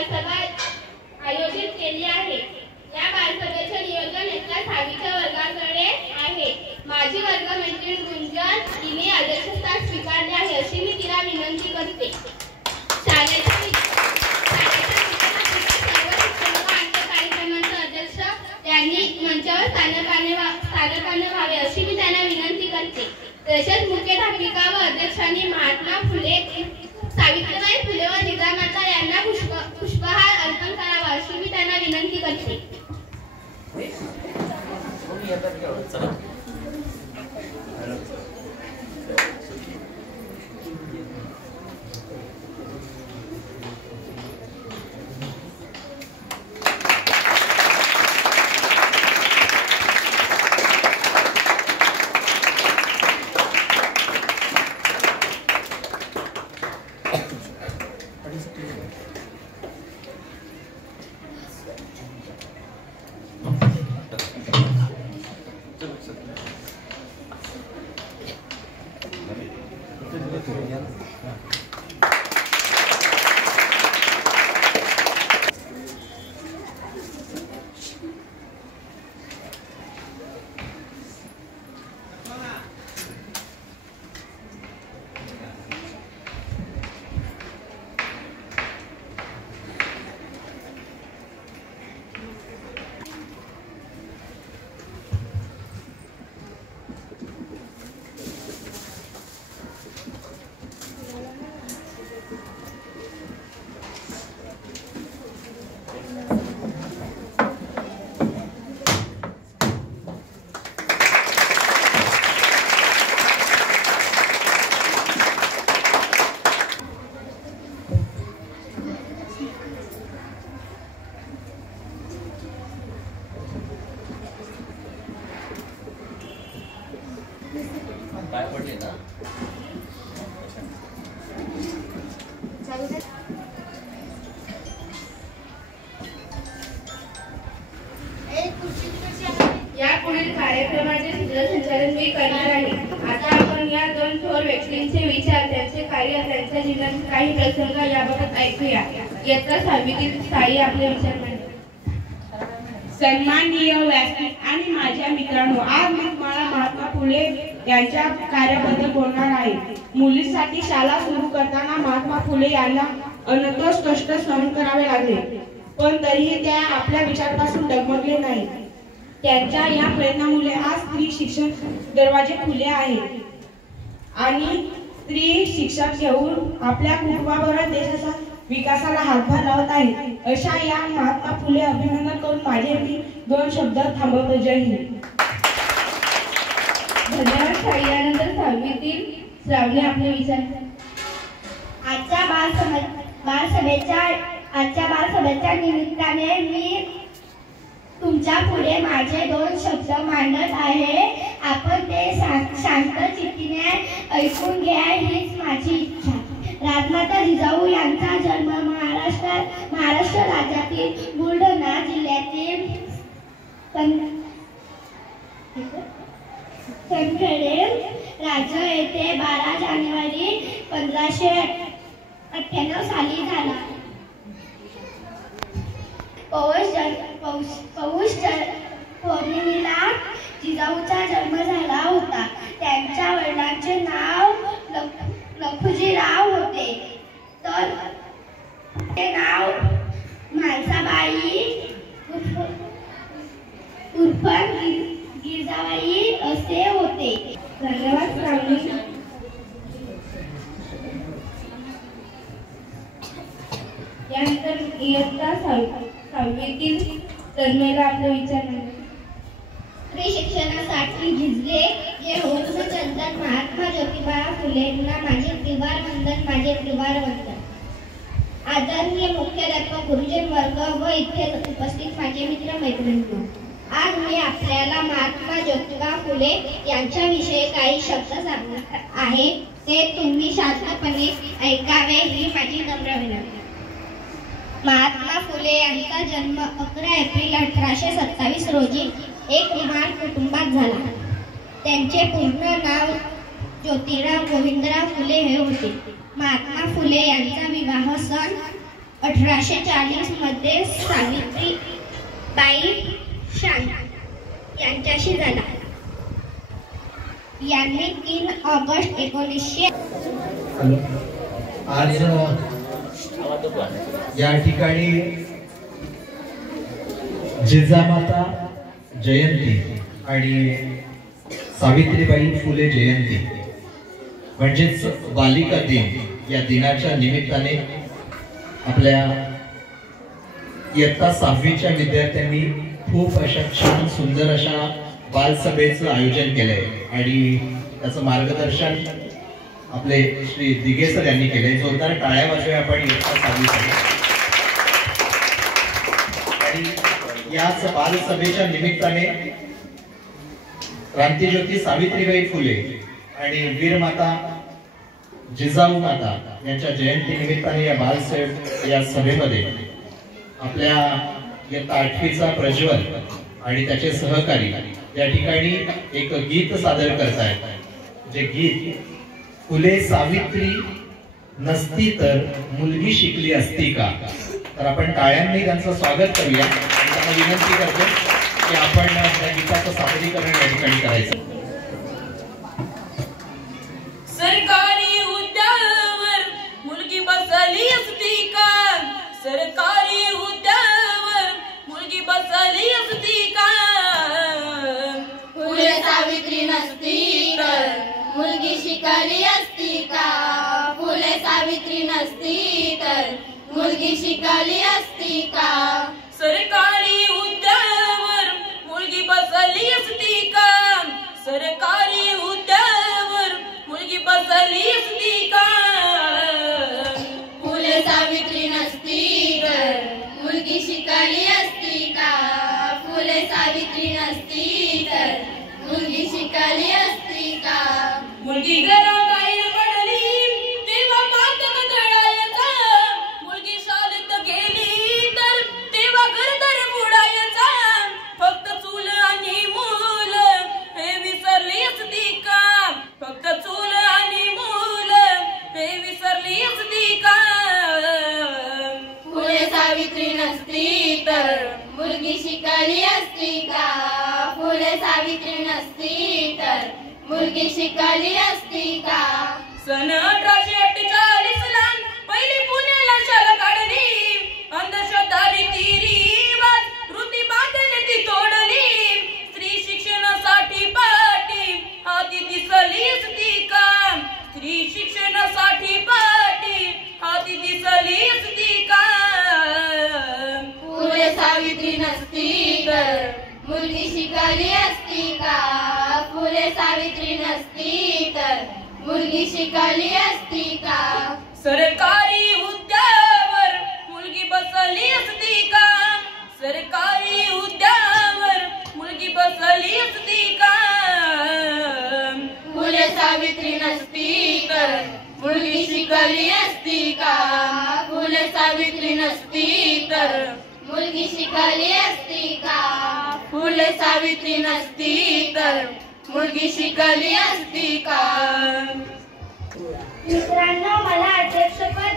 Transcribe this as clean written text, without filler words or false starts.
बालसभा आयोजित केली आहे। या बालसभेचे नियोजन इयत्ता 6वीच्या वर्गाकडे आहे। माझी वर्गमैत्रीण गुंजन हिने अध्यक्षस्थान स्वीकारले आहे अशी मी तिला विनंती करते। शाळेच्या त्यांनी मंचावर स्थानकाने व्हावे अशी मी त्यांना विनंती करते। तसेच मुख्याध्यापिका व अध्यक्षांनी महात्मा फुले, सावित्रीबाई फुले व जिजामाता यांना पुष्पहार अर्पण करावा अशी मी त्यांना विनंती करते। यापुढील कार्यक्रमाचे सूत्रसंचालन मी करणार आहे। आता आपण या दोन थोर व्यक्तींचे विचार, त्यांचे कार्य, त्यांच्या जीवनातील काही प्रसंग याबाबत ऐकूया। इयत्ता 6वीतील साई आपले विचार मांडतील। सन्माननीय व्यासपीठ आणि माझ्या मित्रांनो, आज मी तुम्हाला महात्मा फुले यांच्या कार्याबद्दल बोलणार आहे। मुलींसाठी शाळा सुरू करताना महात्मा फुले यांना अनंत कष्ट सहन करावे लागले, पण तरीही त्या आपल्या विचारापासून डगमगले नाही। त्यांच्या या प्रयत्नामुळे आज स्त्री शिक्षण दरवाजे खुले आहेत आणि स्त्री शिक्षण घेऊन आपल्या कुटुंबाबरोबर देशाच्या विकासाला हातभार लावत आहेत। अशा या महात्मा फुले अभिनंदन करून माझे मी दोन शब्द थांबवतो। जय हिंद। धन्यवाद साई। यानंतर 6वीतील श्रावणी आपले विचार। आजच्या बालसभेच्या निमित्ताने मी तुमच्या पुढे माझे दोन शब्द मांडत आहे। आपण ते शांत चित्तीने ऐकून घ्या हीच माझी इच्छा। राजमाता जिजाऊ यांचा जन्म महाराष्ट्र राज्यातील बुलढाणा जिल्ह्यातील कणखेडे राज्य येथे 12 जानेवारी 1598 साली झाला। पौष पौर्णिमेला जिजाऊचा जन्म झाला होता। त्यांच्या वडिलांचे नाव लखुजीराव होते, तर ते नाव म्हाळसाबाई उर्फ गिरजाबाई असे होते। धन्यवाद श्रावणी। यानंतर इयत्ता 6वीतील तन्मयला आपले विचार मांडतील। स्त्री शिक्षणासाठी झिजले जे होत चंदन महात्मा ज्योतिबा फुलेंना माझे त्रिवार वंदन। आदरणीय मुख्याध्यापक, गुरुजन वर्ग व इथे उपस्थित माझे मित्र मैत्रिणी, आज मी आपल्याला महात्मा ज्योतिबा फुले यांच्याविषयी काही शब्द सांगणार आहे। ते तुम्ही शांतपणे ऐकावे ही माझी नम्र विनंती। महात्मा फुले यांचा जन्म 11 एप्रिल 1827 रोजी एक कुमार कुटुंबात झाला। त्यांचे पूर्ण नाव ज्योतिराव गोविंदराव फुले हे होते। महात्मा फुले यांचा विवाह सन 1840 मध्ये सावित्रीबाई शांत यांच्याशी झाला. यांनी 3 ऑगस्ट 1900 आज या ठिकाणी जिजामाता जयंती आणि सावित्रीबाई फुले जयंती म्हणजेच बालिका दिन या दिनाच्या निमित्ताने आपल्या इयत्ता 6वीच्या विद्यार्थ्यांनी खूप अशा छान सुंदर अशा बालसभेचं आयोजन केलंय आणि त्याचं मार्गदर्शन आपले श्री दिघे सर यांनी केलंय. जोरदार टाळ्या वाजवूया आपण इयत्ता 6वीसाठी. आणि याच बालसभेच्या निमित्ताने क्रांतीज्योती सावित्रीबाई फुले आणि वीरमाता जिजाऊ माता यांच्या जयंती निमित्ताने या सभेमध्ये आपल्या इयत्ता 8वीचा प्रज्वल आणि त्याचे सहकारी या ठिकाणी एक गीत सादर करतायत. जे गीत फुले सावित्री नसती तर मुलगी शिकली असती का. तर आपण टाळ्यांनी त्यांचं स्वागत करूया आणि त्यांना विनंती करतो की आपण या गीताचं सादरीकरण या ठिकाणी करायचं. सरकारी हुद्द्यावर मुलगी बसली असती का. सरकारी हुद्द्यावर मुलगी बसली असती का. फुले सावित्री नसती तर मुलगी शिकली असती का. फुले सावित्री नसती तर मुलगी शिकली असती का. सरकारी हुद्द्यावर मुलगी बसली असती का. सरकारी हुद्द्यावर मुलगी बसली असती का. फुले सावित्री नसती तर मुलगी शिकली असती का. फुले सावित्री नसती तर मुलगी शिकली असती का. मुलगी घराबाहेर पडली तेव्हा पातक तळायचा. मुलगी शाळेत गेली तर तेव्हा घरदार बुडायचा. फक्त चूल आणि मूल हे विसरली असती का. फक्त चूल आणि मूल हे विसरली असती का. फुले सावित्री नसती तर मुलगी शिकली असती का. फुले सावित्री नसती तर मुलगी शिकली असती का. सन 1848 ला पहिली पुण्याला शाळा काढली. अंधश्रद्धा रीतिरिवाज वृत्ती बांधून ती तोडली. स्त्री शिक्षणासाठी पाठी हाती दिसली असती का. स्त्री शिक्षणासाठी पाठी हाती दिसली असती का. फुले सावित्री नसती तर मुलगी शिकली असती का. फुले सावित्री नसती तर मुलगी शिकली असती का. सरकारी हुद्द्यावर मुलगी बसली असती का. सरकारी हुद्द्यावर मुलगी बसली असती का. फुले सावित्री नसती तर मुलगी शिकली असती का. फुले सावित्री नसती तर मुलगी शिकली असती का. फुले सावित्री नसती तर मुलगी शिकली असती का. मित्रांनो, मला अध्यक्षपद